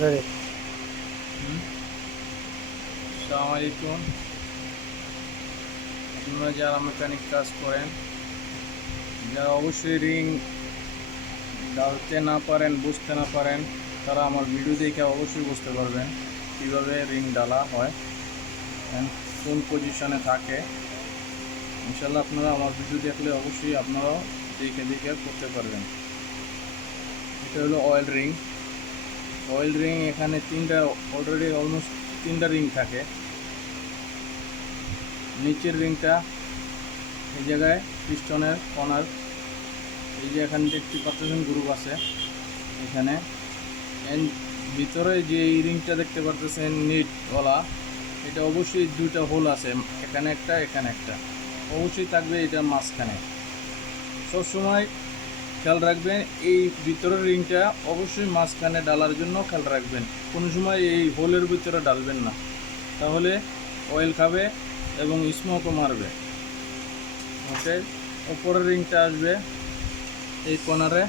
Ready. আসসালামু আলাইকুম। আপনারা যারা মেকানিক কাজ করেন, যারা অবশ্যই রিং ডালতে না পারেন, বুঝতে না পারেন, তারা আমার ভিডিও দেখে অবশ্যই বুঝতে পারবেন কীভাবে রিং ডালা হয় অ্যান্ড কোন পজিশনে থাকে। ইনশাল্লাহ আপনারা আমার ভিডিও দেখলে অবশ্যই আপনারাও দেখে দেখে করতে পারবেন। এটা হলো অয়েল রিং। অয়েল রিং এখানে তিনটা, অলরেডি অলমোস্ট তিনটা রিং থাকে। নিচের রিংটা এই জায়গায় পিস্টনের কর্নার, এই যে এখানে দেখতে পাচ্ছেন গ্রুপ আছে এখানে। এন্ড ভিতরে যে এই রিংটা দেখতে পাচ্ছেন নিটওয়ালা, এটা অবশ্যই দুইটা হোল আছে, এখানে একটা এখানে একটা, অবশ্যই থাকবে এটা মাঝখানে। সবসময় খেয়াল রাখবেন এই ভিতরের রিংটা অবশ্যই মাঝখানে ডালার জন্য খেয়াল রাখবেন। কোনো সময় এই হোলের ভিতরে ডালবেন না, তাহলে অয়েল খাবে এবং স্মোকও মারবে। ওকে, উপরের রিংটা আসবে এই কর্নারে,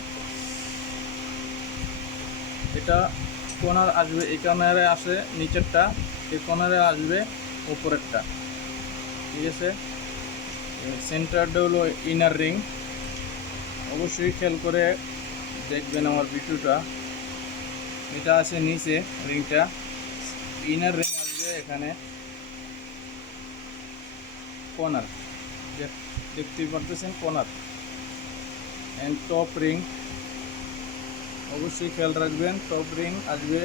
এটা কর্নার আসবে এই কর্নারে আসে নিচেরটা, এই কর্নারে আসবে উপরেরটা। ঠিক আছে, সেন্টারটা হলো ইনার রিং। অবশ্যই খেয়াল করে দেখবেন আমার ভিডিওটা। এটা আছে নিচে রিংটা, ইনার রিং আসবে এখানে কর্নার, দেখতেই পারতেছেন কর্নার। অ্যান্ড টপ রিং অবশ্যই খেয়াল রাখবেন, টপ রিং আসবে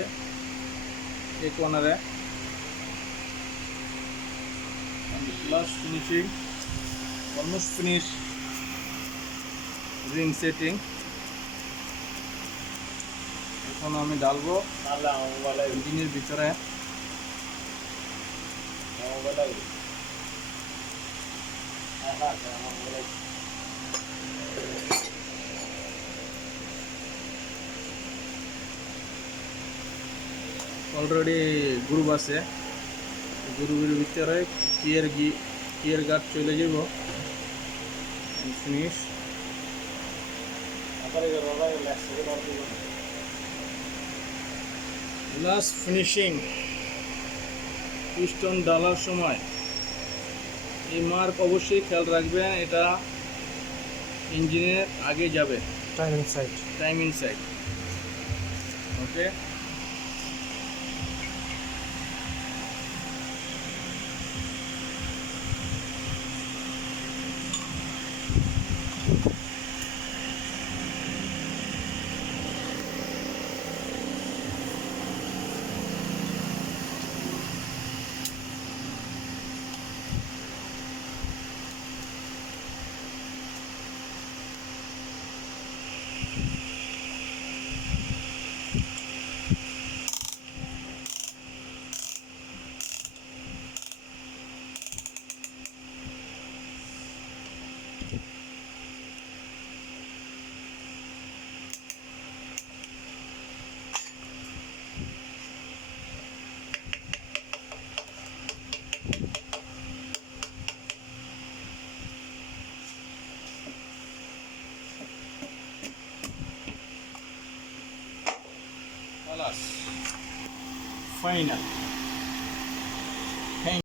এই কর্নারে। Last finishing, almost finish ring setting. এখন আমি ডালবো ইঞ্জিনের ভিতরে। অলরেডি গ্রুপ আছে, গ্রুপের ভিতরে কিয়ার গার্ড চলে যাব। Finish last finishing. পিস্টন ডালার সময় এই মার্ক অবশ্যই খেয়াল রাখবেন, এটা ইঞ্জিনের আগে যাবে, time inside. Time inside. Okay, খালাস, ফাইনাল।